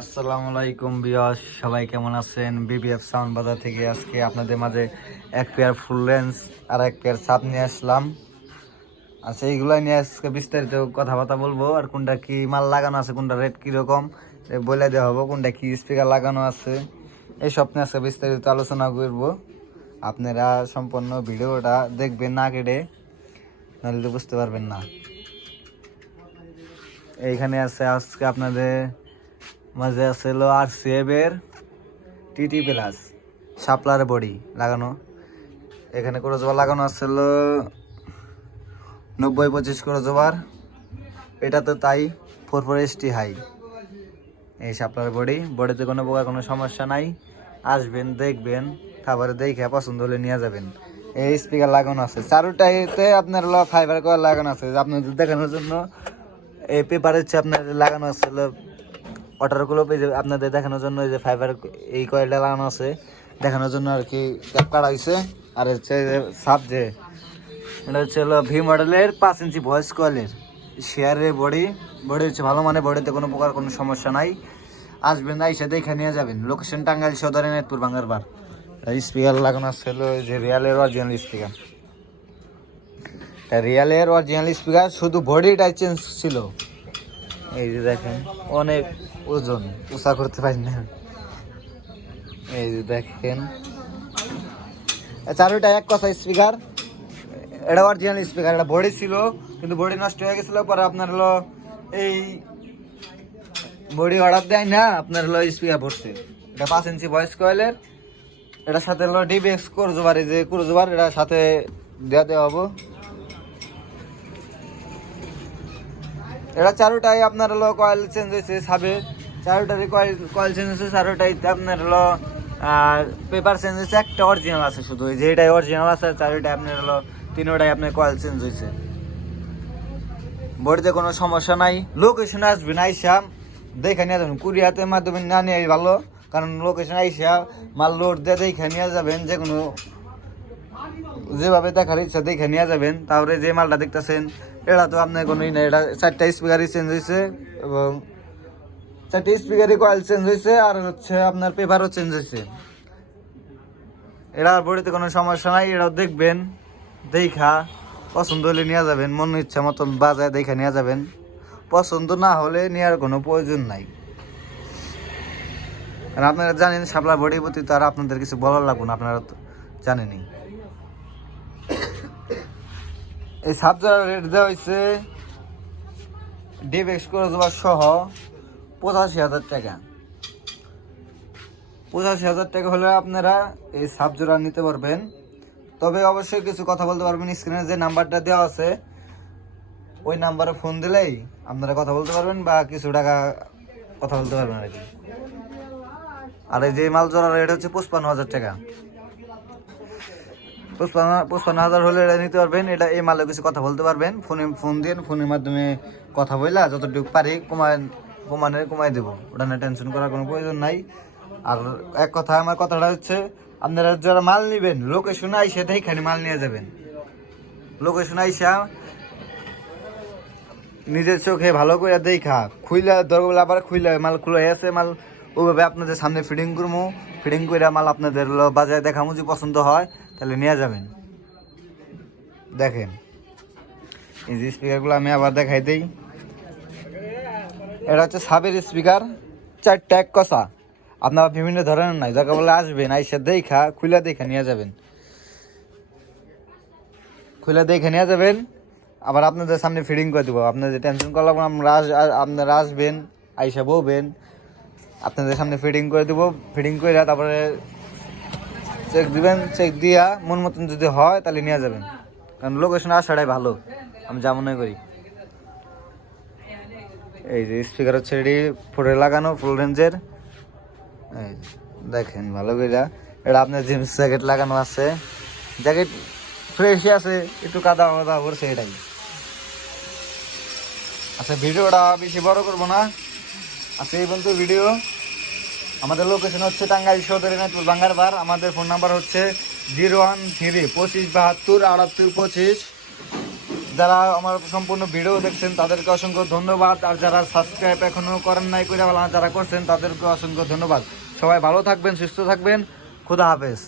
আসসালামু আলাইকুম বিয়াস সবাই কেমন আছেন? বিবিএফ সাউন্ড বাজার থেকে আজকে আপনাদের মাঝে এক পেয়ার ফুল লেন্স আর এক পেয়ার সাপ নিয়ে আসলাম। আচ্ছা এইগুলাই নিয়ে আজকে বিস্তারিত কথাবার্তা বলব। আর কোনটা কি মাল লাগানো আছে, কোনটা রেট কীরকম বলে দেওয়া হব, কোনটা কি স্পিকার লাগানো আছে এই সব নিয়ে আজকে বিস্তারিত আলোচনা করব। আপনারা সম্পূর্ণ ভিডিওটা দেখবেন না কেটে, নাহলে বুঝতে পারবেন না। এইখানে আছে আজকে আপনাদের মাঝে আছে হলো আর এর টিটি প্লাস শাপলার বডি লাগানো। এখানে করে করজোবার লাগানো আছে নব্বই পঁচিশ করজোবার এটা তো তাই four four S T high এই শাপলার বডি, বডিতে কোনো প্রকার কোনো সমস্যা নাই। আসবেন, দেখবেন, খাবারে দেখে পছন্দ হলে নিয়ে যাবেন। এই স্পিকার লাগানো আছে। চারুটাইতে আপনার ফাইবার কয়েল লাগানো আছে। আপনাদের দেখানোর জন্য এই পেপার হচ্ছে আপনার লাগানো আছে ওয়াটারগুলো আপনাদের দেখানোর জন্য এই যে ফাইবার এই কয়েলটা লাগানো আছে। দেখানোর জন্য আর কি ট্যাপ কাটা হয়েছে আর হচ্ছে সাপ যে এটা হচ্ছে হলো ভি মডেলের পাঁচ ইঞ্চি ভয়েস কয়েলের শেয়ারের বডি বডি হচ্ছে ভালো মানে বডিতে কোনো প্রকার কোনো সমস্যা নাই। আসবেন, আইসা দেখে নিয়ে যাবেন। লোকেশন টাঙ্গাইল সদরে নেতপুর বাঙ্গারবার স্পিকার লাগানো আছে হলো যে রিয়ালের অরিজিনাল স্পিকার রিয়ালের অরিজিনাল স্পিকার শুধু বডিটাই চেঞ্জ ছিল। এই যে দেখেন, অনেক ওজন উষা করতে পারি না। এই যে দেখেন। চারোটা এক কথা, স্পিকার। এটা অরিজিনাল স্পিকার, এটা বডি ছিল, কিন্তু বডি নষ্ট হয়ে গেছিল, পরে আপনার হলো এই বডি অর্ডার দেয় না, আপনার হলো স্পিকার পড়ছে এটা পাঁচ ইঞ্চি ভয়েস কয়েলের এটার সাথে হলো ডিবিএক্স করজোবার এই যে করজোবার, এটার সাথে দেওয়া দেওয়া হব। এটা চারোটাই আপনার হলো কয়েল চেঞ্জ হয়েছে সাবে। চারোটারই কয়েল কয়েল চেঞ্জ হয়েছে চারোটাই আপনার হলো পেপার চেঞ্জ হয়েছে একটা অরিজিনাল আছে শুধু। যেটাই অরিজিনাল আছে, চারোটাই আপনার হলো, তিনোটাই আপনার কয়েল চেঞ্জ হয়েছে বডিতে কোনো সমস্যা নাই। লোকেশনে আসবেন, আইসা দেখে নিয়ে যাবেন। কুরিয়াতের মাধ্যমে না নিয়ে ভালো, কারণ লোকেশন আইসা মাল লোড দিয়ে দেখে নিয়ে যাবেন যে কোনো যেভাবে দেখার ইচ্ছা দেখে নিয়ে যাবেন তারপরে যে মালটা দেখতেছেন, এটা তো আপনার কোনো না এটা চারটা স্পিকারই চেঞ্জ হয়েছে এবং চারটে স্পিকারই কয়েল চেঞ্জ হয়েছে আর হচ্ছে আপনার পেপারও চেঞ্জ হয়েছে এটা বডিতে কোনো সমস্যা নাই, এটাও দেখবেন, দেখা, পছন্দ হলে নিয়ে যাবেন, মন ইচ্ছা মতন বাজায় দেখে নিয়ে যাবেন। পছন্দ না হলে নেওয়ার কোনো প্রয়োজন নাই। আর আপনারা জানেন, শাপলা বডির প্রতি তো আর আপনাদের কিছু বলার লাগবে না, আপনারা তো জানেনই। এই সাবজার রেট দেওয়া হয়েছে ডিবেক্স করে দেওয়ার সহ পঁচাশি হাজার টাকা। পঁচাশি হাজার টাকা হলে আপনারা এই সাবজোড়া নিতে পারবেন। তবে অবশ্যই কিছু কথা বলতে পারবেন স্ক্রিনে যে নাম্বারটা দেওয়া আছে, ওই নাম্বারে ফোন দিলেই আপনারা কথা বলতে পারবেন বা কিছু টাকা কথা বলতে পারবেন আর কি। আর এই যে মাল জোড়ার রেট হচ্ছে পঁচপান্ন হাজার টাকা। পঁচপান্ন হাজার হলে এটা নিতে পারবেন। এটা এই মালে কিছু কথা বলতে পারবেন। ফোনে ফোন দিয়ে ফোনের মাধ্যমে কথা বললা যতটুকু পারি কমায় কমানে কমাই দেবো। ওটা নিয়ে টেনশন করার কোনো প্রয়োজন নাই। আর এক কথা আমার কথাটা হচ্ছে, আপনারা যারা মাল নেবেন লোকেশনে আইসে এইখানে মাল নিয়ে যাবেন। লোকেশনে আইসা নিজের চোখে ভালো করে দেখা। খুইলা দরকার আবার খুইলা মাল খুলে আছে মাল। ওইভাবে আপনাদের সামনে ফিডিং করব ফিডিং করে মাল আপনাদের বাজারে দেখামো যদি পছন্দ হয়। তাহলে নিয়ে যাবেন। দেখেন, এই যে স্পিকারগুলো আমি আবার দেখাই দিই। এটা হচ্ছে সাবের স্পিকার চারটা এক কষা আপনারা বিভিন্ন ধরনের নাই, যাকে বলে আসবেন, আইসা দেখা খুলে দেখে নিয়ে যাবেন। খুলে দেখে নিয়ে যাবেন, আবার আপনাদের সামনে ফিডিং করে দেবো। আপনাদের টেনশন করলাম আমরা আপনারা আসবেন, আইসা বলবেন, আপনাদের সামনে ফিডিং করে দেবো। ফিডিং করে তারপরে চেক দিবেন, চেক দিয়া মন মতন যদি হয় তাহলে নিয়ে যাবেন। কারণ লোকেশন আসাটাই ভালো, আমি যা মনে করি। এই যে স্পিকার হচ্ছে এটি ফোরে লাগানো, ফুল রেঞ্জের। এই দেখেন ভালো করে এটা আপনার জিন্স জ্যাকেট লাগানো আছে। জ্যাকেট ফ্রেশই আছে, একটু কাদা কাদা করছে এটাই। আচ্ছা ভিডিওটা বেশি বড় করব না। আচ্ছা এই পর্যন্ত ভিডিও। আমাদের লোকেশন হচ্ছে টাঙ্গাইল সদর নাইপুর বাঙ্গারবার আমাদের ফোন নাম্বার হচ্ছে জিরো ওয়ান থ্রি পঁচিশ বাহাত্তর আটাত্তর পঁচিশ। যারা আমার সম্পূর্ণ ভিডিও দেখছেন, তাদেরকে অসংখ্য ধন্যবাদ। আর যারা সাবস্ক্রাইব এখনও করেন নাই করে যারা করছেন, তাদেরকে অসংখ্য ধন্যবাদ। সবাই ভালো থাকবেন, সুস্থ থাকবেন। খুদা হাফেজ।